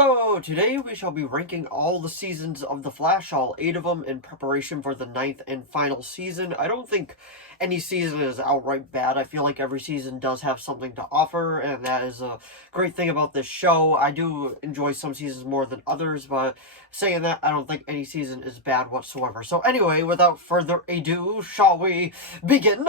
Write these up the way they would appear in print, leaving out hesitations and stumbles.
Hello! Today we shall be ranking all the seasons of The Flash, all 8 of them, in preparation for the 9th and final season. I don't think any season is outright bad. I feel like every season does have something to offer, and that is a great thing about this show. I do enjoy some seasons more than others, but saying that, I don't think any season is bad whatsoever. So anyway, without further ado, shall we begin?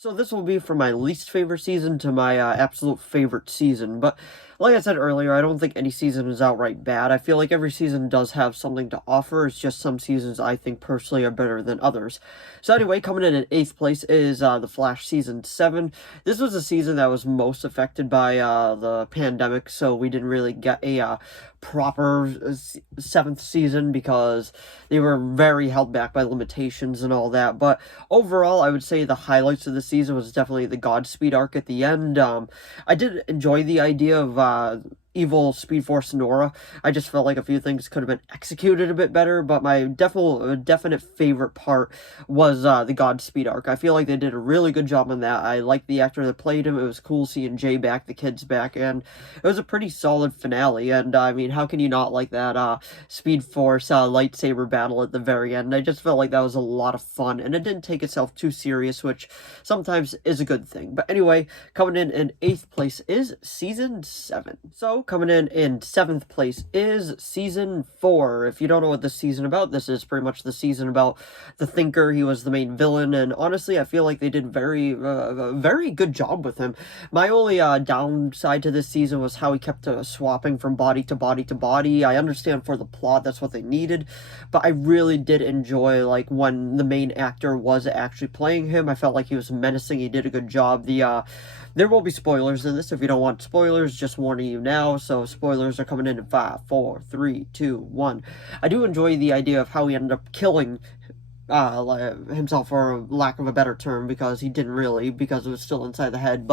So this will be from my least favorite season to my absolute favorite season, but like I said earlier, I don't think any season is outright bad. I feel like every season does have something to offer. It's just some seasons I think personally are better than others. So anyway, coming in at 8th place is The Flash Season 7. This was a season that was most affected by the pandemic, so we didn't really get a proper 7th season because they were very held back by limitations and all that. But overall, I would say the highlights of the season was definitely the Godspeed arc at the end. I did enjoy the idea of evil Speed Force Nora. I just felt like a few things could have been executed a bit better, but my definite favorite part was the Godspeed arc. I feel like they did a really good job on that. I liked the actor that played him. It was cool seeing Jay back, the kids back, and it was a pretty solid finale. And I mean, how can you not like that Speed Force lightsaber battle at the very end? I just felt like that was a lot of fun, and it didn't take itself too serious, which sometimes is a good thing. But anyway, coming in 8th place is Season 7. So, coming in 7th place is Season 4. If you don't know what this season about, this is pretty much the season about the Thinker. He was the main villain, and honestly, I feel like they did a very good job with him. My only downside to this season was how he kept swapping from body to body to body. I understand for the plot, that's what they needed, but I really did enjoy, like, when the main actor was actually playing him. I felt like he was menacing. He did a good job. There will be spoilers in this. If you don't want spoilers, just warning you now. So spoilers are coming in 5, 4, 3, 2, 1. I do enjoy the idea of how he ended up killing himself, for lack of a better term, because he didn't really, because it was still inside the head,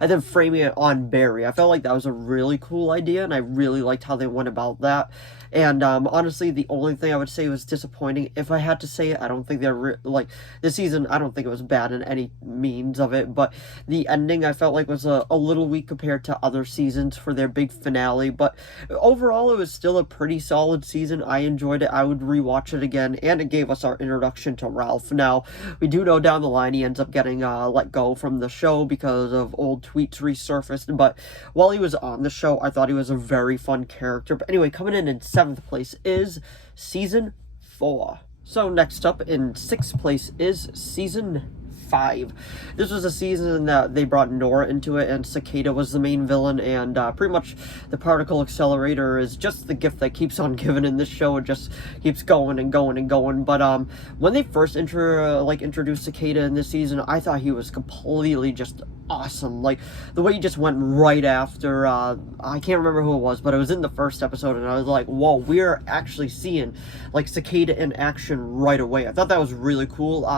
and then framing it on Barry. I felt like that was a really cool idea, and I really liked how they went about that. And honestly, the only thing I would say was disappointing, if I had to say it. I don't think this season, I don't think it was bad in any means of it, but the ending I felt like was a little weak compared to other seasons for their big finale. But overall, it was still a pretty solid season. I enjoyed it. I would rewatch it again, and it gave us our introduction to Ralph. Now, we do know down the line he ends up getting let go from the show because of old tweets resurfaced, but while he was on the show, I thought he was a very fun character. But anyway, coming in 7th place is Season 4. So next up in 6th place is Season 5. This was a season that they brought Nora into it, and Cicada was the main villain, and pretty much the particle accelerator is just the gift that keeps on giving in this show. It just keeps going and going and going. But when they first introduced Cicada in this season, I thought he was completely just awesome. Like, the way he just went right after, I can't remember who it was, but it was in the first episode, and I was like, whoa, we're actually seeing, like, Cicada in action right away. I thought that was really cool.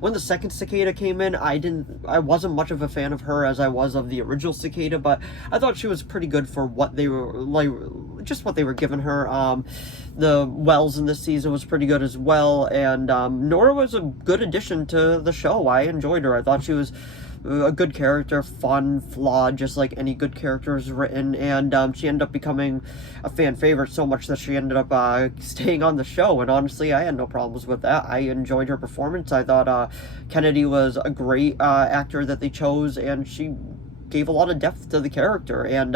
When the second Cicada came in, I wasn't much of a fan of her as I was of the original Cicada, but I thought she was pretty good for what they were, like, just what they were giving her. The Wells in this season was pretty good as well, and Nora was a good addition to the show. I enjoyed her. I thought she was a good character, fun, flawed, just like any good character is written, and she ended up becoming a fan favorite so much that she ended up staying on the show, and honestly, I had no problems with that. I enjoyed her performance. I thought Kennedy was a great actor that they chose, and she gave a lot of depth to the character. And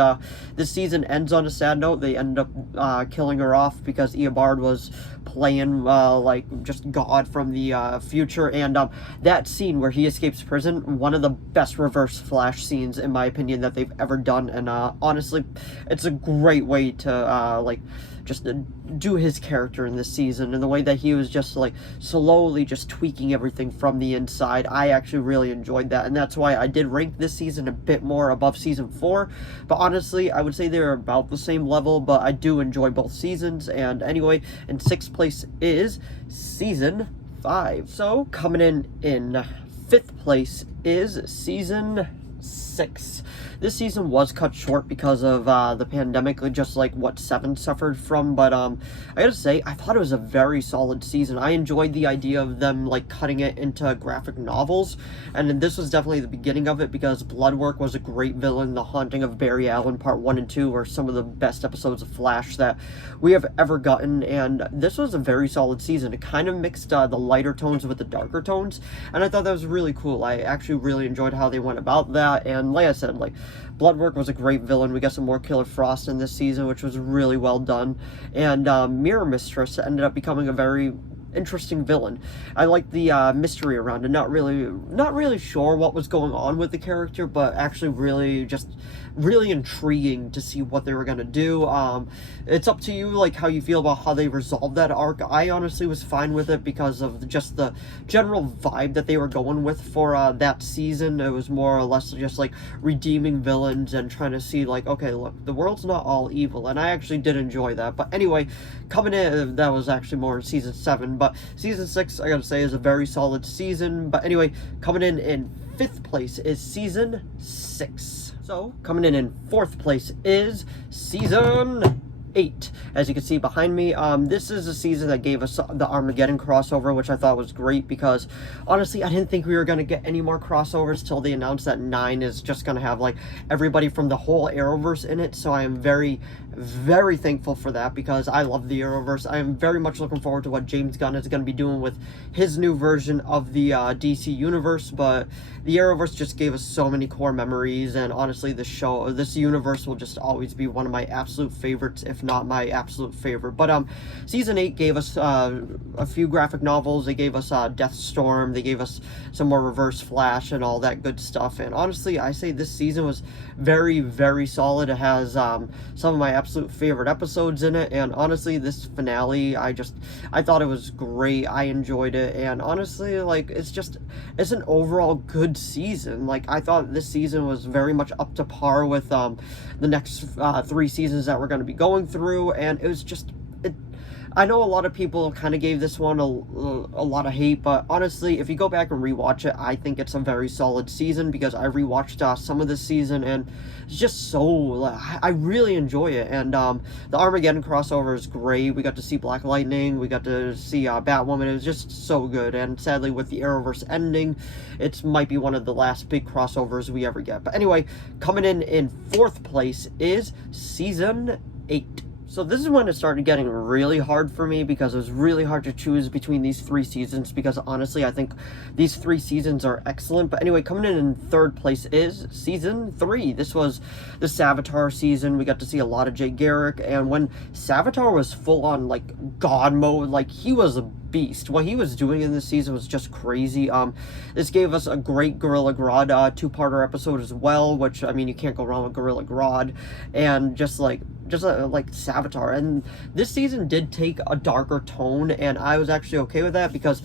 this season ends on a sad note. They end up killing her off because Eobard was playing like just God from the future. And that scene where he escapes prison, one of the best Reverse Flash scenes in my opinion that they've ever done. And honestly, it's a great way to just do his character in this season, and the way that he was just like slowly just tweaking everything from the inside. I actually really enjoyed that, and that's why I did rank this season a bit more above Season 4. But honestly, I would say they're about the same level, but I do enjoy both seasons. And anyway, in 6th place is Season 5. So coming in 5th place is Season 6. This season was cut short because of the pandemic, just like what Seven suffered from, but I gotta say, I thought it was a very solid season. I enjoyed the idea of them like cutting it into graphic novels, and this was definitely the beginning of it because Bloodwork was a great villain. The Haunting of Barry Allen Part 1 and 2 are some of the best episodes of Flash that we have ever gotten, and this was a very solid season. It kind of mixed the lighter tones with the darker tones, and I thought that was really cool. I actually really enjoyed how they went about that, and like I said, like, Bloodwork was a great villain. We got some more Killer Frost in this season, which was really well done, and Mirror Mistress ended up becoming a very interesting villain. I like the mystery around it. Not really sure what was going on with the character, but actually really intriguing to see what they were gonna do. It's up to you, like, how you feel about how they resolved that arc. I honestly was fine with it because of just the general vibe that they were going with for that season. It was more or less just like redeeming villains and trying to see, like, okay, look, the world's not all evil, and I actually did enjoy that. But anyway, coming in, that was actually more in season 7, but season 6, I gotta say, is a very solid season. But anyway, coming in 5th place is season 6. So, coming in 4th place is season 8. As you can see behind me, this is a season that gave us the Armageddon crossover, which I thought was great because, honestly, I didn't think we were going to get any more crossovers till they announced that 9 is just going to have, like, everybody from the whole Arrowverse in it, so I am very, very thankful for that because I love the Arrowverse. I am very much looking forward to what James Gunn is going to be doing with his new version of the DC Universe, but the Arrowverse just gave us so many core memories, and honestly, this universe will just always be one of my absolute favorites, if not my absolute favorite. But season 8 gave us a few graphic novels. They gave us Deathstorm. They gave us some more Reverse Flash and all that good stuff. And honestly, I say this season was very, very solid. It has some of my absolute favorite episodes in it. And honestly, this finale, I thought it was great. I enjoyed it. And honestly, like, it's an overall good season. Like, I thought this season was very much up to par with the next 3 seasons that we're going to be going through, and it was just, I know a lot of people kind of gave this one a lot of hate, but honestly, if you go back and rewatch it, I think it's a very solid season because I rewatched some of this season, and it's just so, I really enjoy it. And the Armageddon crossover is great. We got to see Black Lightning, we got to see Batwoman. It was just so good, and sadly, with the Arrowverse ending, it might be one of the last big crossovers we ever get. But anyway, coming in 4th place is season 8. So this is when it started getting really hard for me because it was really hard to choose between these 3 seasons because honestly, I think these 3 seasons are excellent. But anyway, coming in 3rd place is season 3. This was the Savitar season. We got to see a lot of Jay Garrick, and when Savitar was full on, like, God mode, like, he was a beast. What he was doing in this season was just crazy. This gave us a great Gorilla Grodd 2-parter episode as well, which, I mean, you can't go wrong with Gorilla Grodd, and just like Savitar. And this season did take a darker tone, and I was actually okay with that because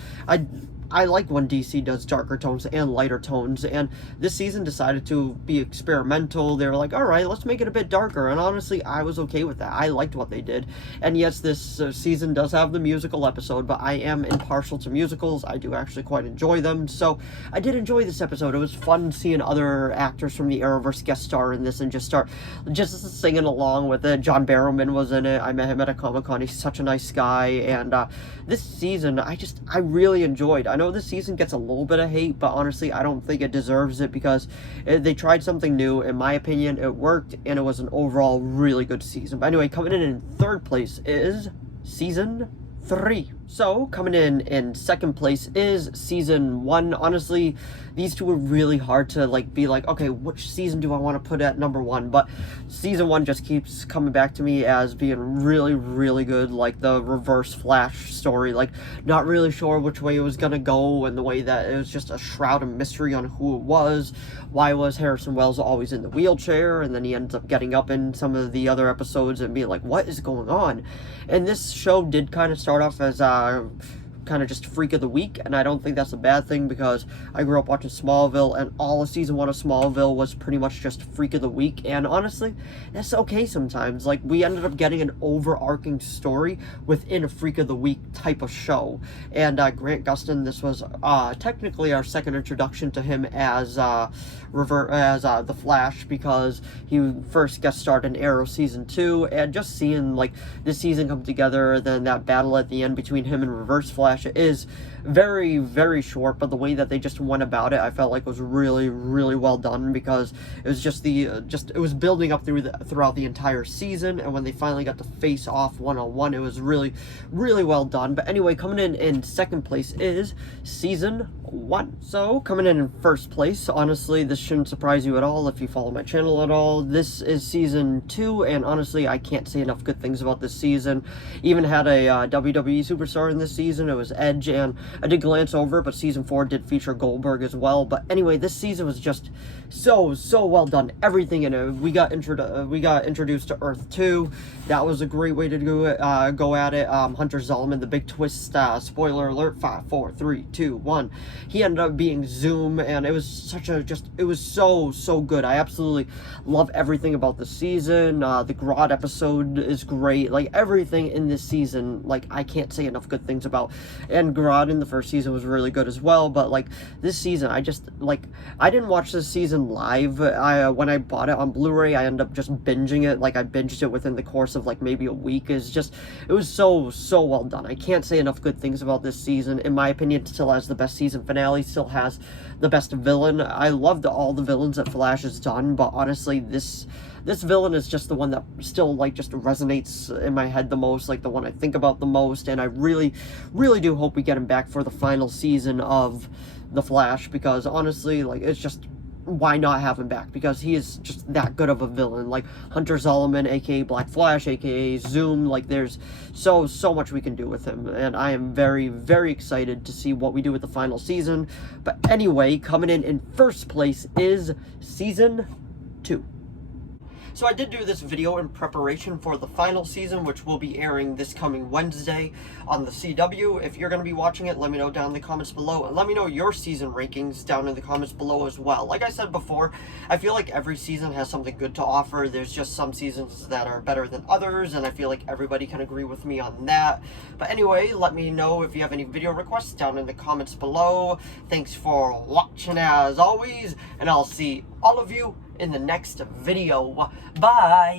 I like when DC does darker tones and lighter tones, and this season decided to be experimental. They were like, alright, let's make it a bit darker, and honestly, I was okay with that. I liked what they did. And yes, this season does have the musical episode, but I am impartial to musicals. I do actually quite enjoy them, so I did enjoy this episode. It was fun seeing other actors from the Arrowverse guest star in this and just singing along with it. John Barrowman was in it. I met him at a Comic-Con. He's such a nice guy, and this season, I really enjoyed. I know this season gets a little bit of hate, but honestly, I don't think it deserves it because they tried something new. In my opinion, it worked, and it was an overall really good season. But anyway, coming in 3rd place is season 3. So, coming in 2nd place is season 1. Honestly, these two were really hard to, like, be like, okay, which season do I want to put at number 1? But season 1 just keeps coming back to me as being really, really good. Like, the Reverse Flash story, like, not really sure which way it was gonna go, and the way that it was just a shroud of mystery on who it was. Why was Harrison Wells always in the wheelchair, and then he ends up getting up in some of the other episodes and being like, what is going on? And this show did kind of start off as kind of just freak of the week, and I don't think that's a bad thing because I grew up watching Smallville, and all of season 1 of Smallville was pretty much just freak of the week, and honestly, that's okay sometimes. Like, we ended up getting an overarching story within a freak of the week type of show, and Grant Gustin, this was technically our second introduction to him as the Flash, because he first guest starred in Arrow season 2, and just seeing like this season come together, then that battle at the end between him and Reverse Flash is very, very short, but the way that they just went about it, I felt like was really, really well done, because it was just it was building up throughout the entire season, and when they finally got to face off one-on-one, it was really, really well done. But anyway, coming in second place is season 1. So coming in first place, honestly, this shouldn't surprise you at all if you follow my channel at all. This is season 2, and honestly, I can't say enough good things about this season. Even had a WWE superstar in this season. It was Edge, and I did glance over it, but season 4 did feature Goldberg as well. But anyway, this season was just so well done. Everything in it. We got introduced to Earth 2. That was a great way to go at it. Hunter Zolomon, the big twist. Spoiler alert: 5, 4, 3, 2, 1. He ended up being Zoom, and it was it was so good. I absolutely love everything about the season. The Grodd episode is great. Like, everything in this season, like, I can't say enough good things about. And Grodd in the first season was really good as well, but like this season, I didn't watch this season live. When I bought it on Blu-ray, I ended up just binging it. Like, I binged it within the course of like maybe a week. It was so well done. I can't say enough good things about this season. In my opinion, it still has the best season finale, still has the best villain. I loved all the villains that Flash has done, but honestly, this villain is just the one that still like just resonates in my head the most, like the one I think about the most, and I really do hope we get him back for the final season of The Flash, because honestly, like, it's just, why not have him back? Because he is just that good of a villain. Like Hunter Zolomon, aka Black Flash, aka Zoom, like there's so much we can do with him, and I am very excited to see what we do with the final season. But anyway, coming in first place is season 2. So I did do this video in preparation for the final season, which will be airing this coming Wednesday on the CW. If you're going to be watching it, let me know down in the comments below, and let me know your season rankings down in the comments below as well. Like I said before, I feel like every season has something good to offer. There's just some seasons that are better than others, and I feel like everybody can agree with me on that. But anyway, let me know if you have any video requests down in the comments below. Thanks for watching as always, and I'll see all of you in the next video. Bye!